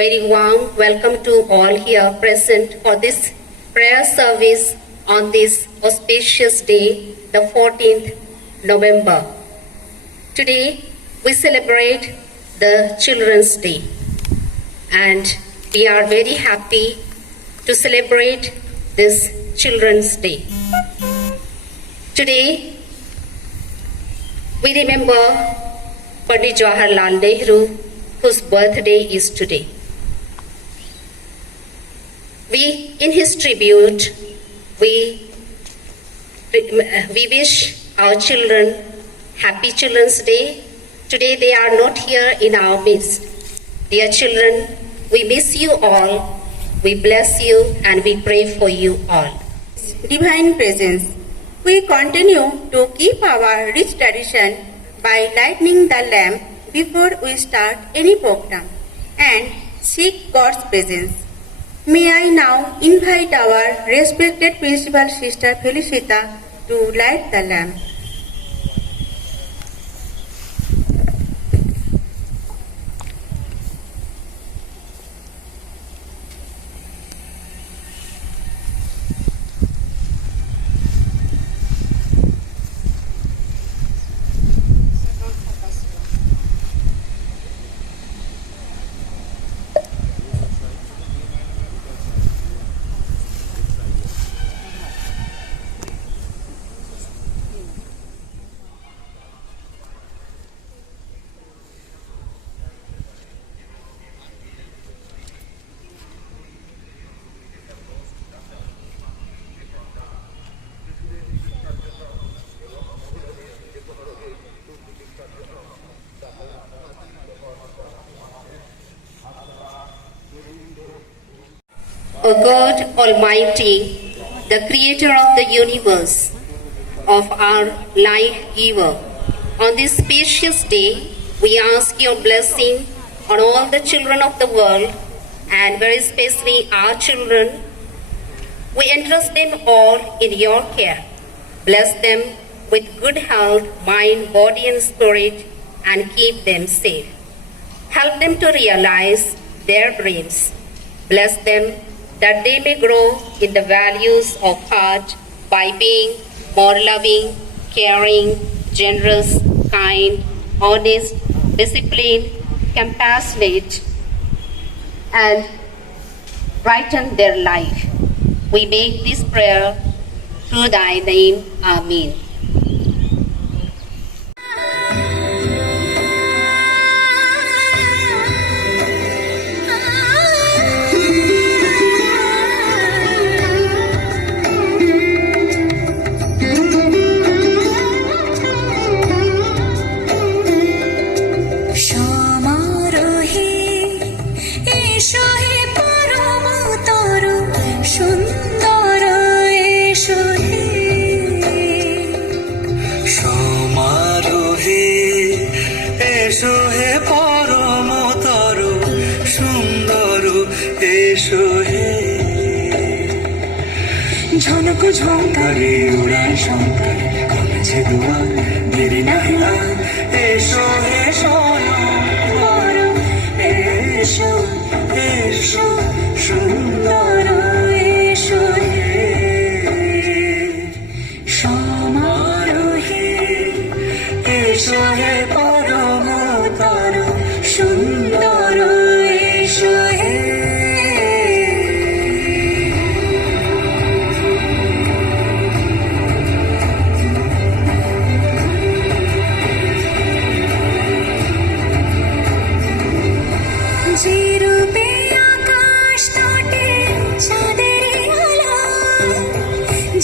Very warm welcome to all here present for this prayer service on this auspicious day, the 14th November. Today we celebrate the Children's Day, and we are very happy to celebrate this Children's Day. Today we remember Pandit Jawaharlal Nehru, whose birthday is today. In his tribute, we wish our children Happy Children's Day. Today they are not here in our midst. Dear children, we miss you all, we bless you, and we pray for you all. Divine presence, we continue to keep our rich tradition by lighting the lamp before we start any program and seek God's presence. May I now invite our respected Principal Sister Felicita to light the lamp. O God Almighty, the Creator of the universe, of our life giver, on this spacious day, we ask your blessing on all the children of the world, and very especially our children. We entrust them all in your care. Bless them with good health, mind, body, and spirit, and keep them safe. Help them to realize their dreams. Bless them that they may grow in the values of heart by being more loving, caring, generous, kind, honest, disciplined, compassionate, and brighten their life. We make this prayer through thy name. Amen. Jhanak ঝঙ্কারে উড়ায় শঙ্কার কমেছে দুয়ার দেরি নাহি আর এসো এসো এসো এসো সুন্দর এসো সমারোহে এসো হে পরমতর সুন্দর এসো হে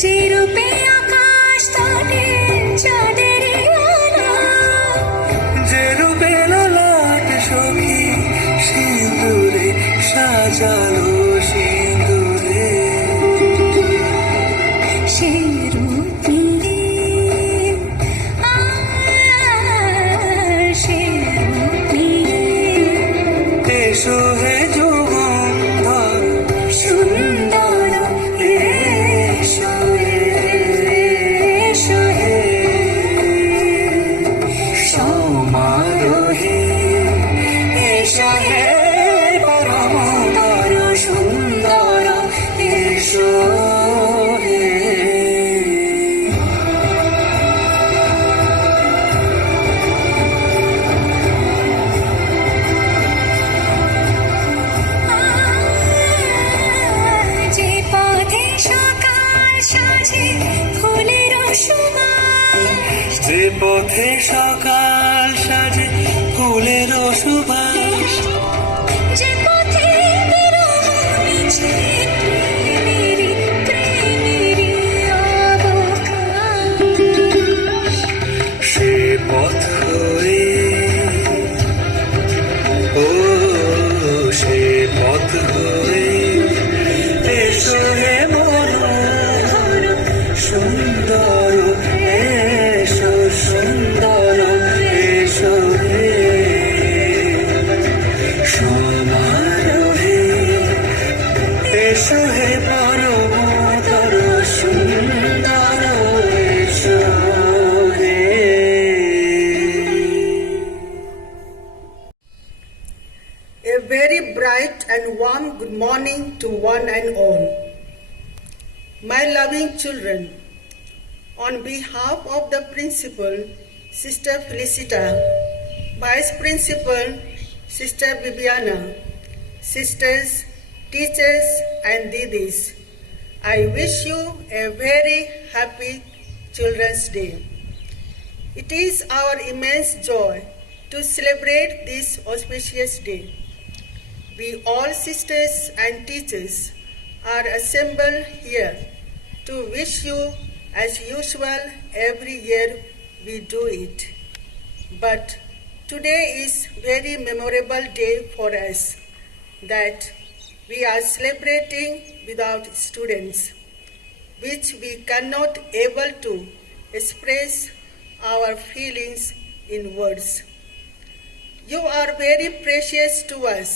যে রূপে আকাশ তটে চাঁদের আলো যে পথে সকাল সাজে ফুলের সুবাস, যে পথে বিরহ মিছে প্রেমেরই অবকাশ, সে পথ হয়ে ও সে পথ হয়ে এসো হে মনোহর সুন্দর, এসো সুন্দর, এসো হে সমারোহে, এসো হে পরমতর সুন্দর, এসো হে। A very bright and warm good morning to one and all. My loving children, on behalf of the principal, Sister Felicita, Vice Principal, Sister Bibiana, sisters, teachers and didis, I wish you a very happy Children's Day. It is our immense joy to celebrate this auspicious day. We all sisters and teachers are assembled here to wish you as usual every year we do it. But today is very memorable day for us that we are celebrating without students, which we cannot able to express our feelings in words. You are very precious to us.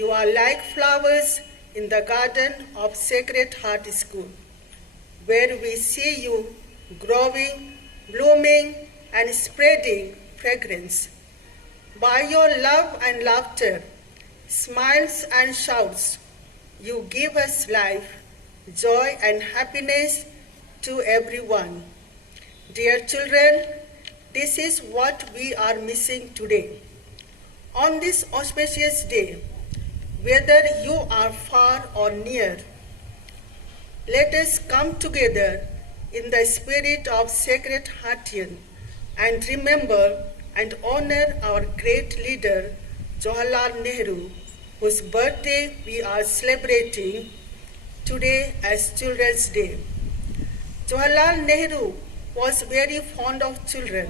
You are like flowers in the garden of Sacred Heart School, where we see you growing, blooming, and spreading fragrance. By your love and laughter, smiles and shouts, you give us life, joy, and happiness to everyone. Dear children, this is what we are missing today. On this auspicious day, whether you are far or near, let us come together in the spirit of Sacred Heartian and remember and honor our great leader, Jawaharlal Nehru, whose birthday we are celebrating today as Children's Day. Jawaharlal Nehru was very fond of children.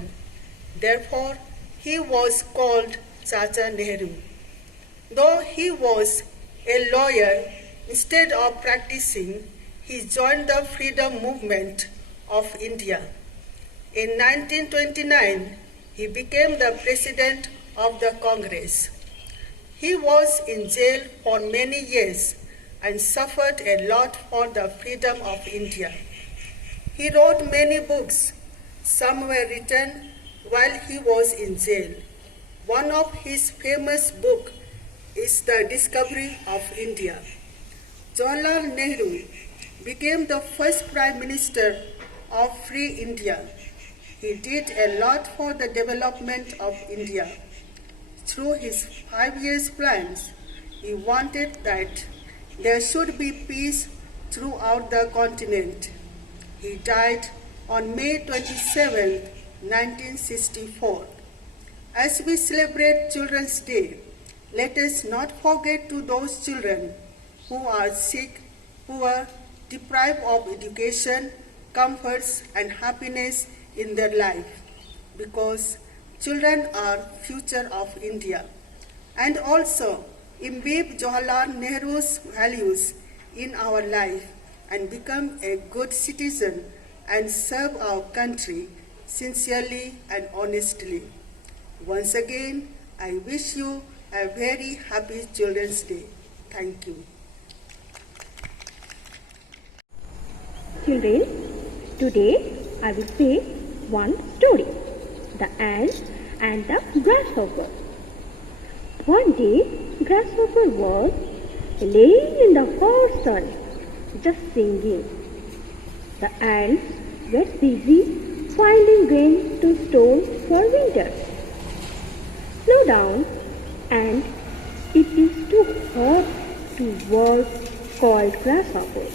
Therefore, he was called Chacha Nehru. Though he was a lawyer, instead of practicing, he joined the freedom movement of India. In 1929, he became the president of the Congress. He was in jail for many years and suffered a lot for the freedom of India. He wrote many books. Some were written while he was in jail. One of his famous books is The Discovery of India. Jawaharlal Nehru became the first Prime Minister of Free India. He did a lot for the development of India. Through his 5 years plans, he wanted that there should be peace throughout the continent. He died on May 27, 1964. As we celebrate Children's Day, let us not forget to those children who are sick, poor, deprived of education, comforts, and happiness in their life, because children are future of India. And also imbibe Jawaharlal Nehru's values in our life and become a good citizen and serve our country sincerely and honestly. Once again, I wish you a very happy Children's Day. Thank you. Children, today I will say one story, The Ant and the Grasshopper. One day, Grasshopper was laying in the hot sun, just singing. The ants were busy finding grain to store for winter. Slow down, and it is too hot to work called Grasshopper.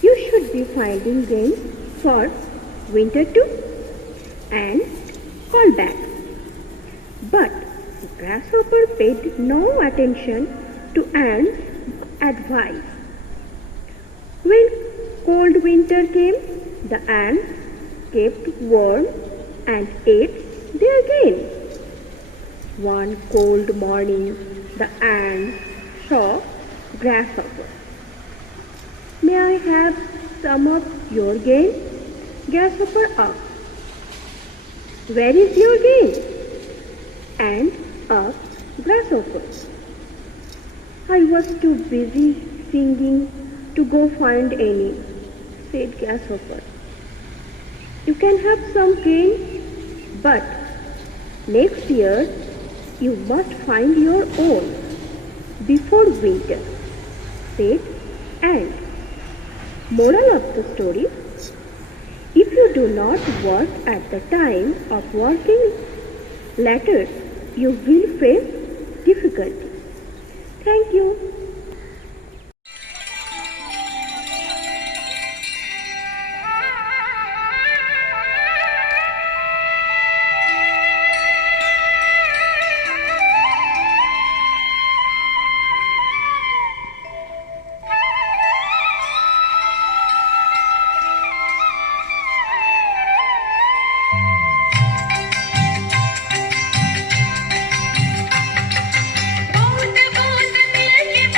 You should be finding grain for winter too. and call back. But Grasshopper paid no attention to ants' advice. When cold winter came, the ants kept warm and ate their game. One cold morning, the ants saw Grasshopper. May I have some of your game? Grasshopper asked. Where is your game? And asked Grasshopper. I was too busy singing to go find any, said Grasshopper. You can have some game, but next year you must find your own before winter, said Ant. Moral of the story: if you do not work at the time of working letters, you will face difficulty. Thank you. बूंद बूंद मिलके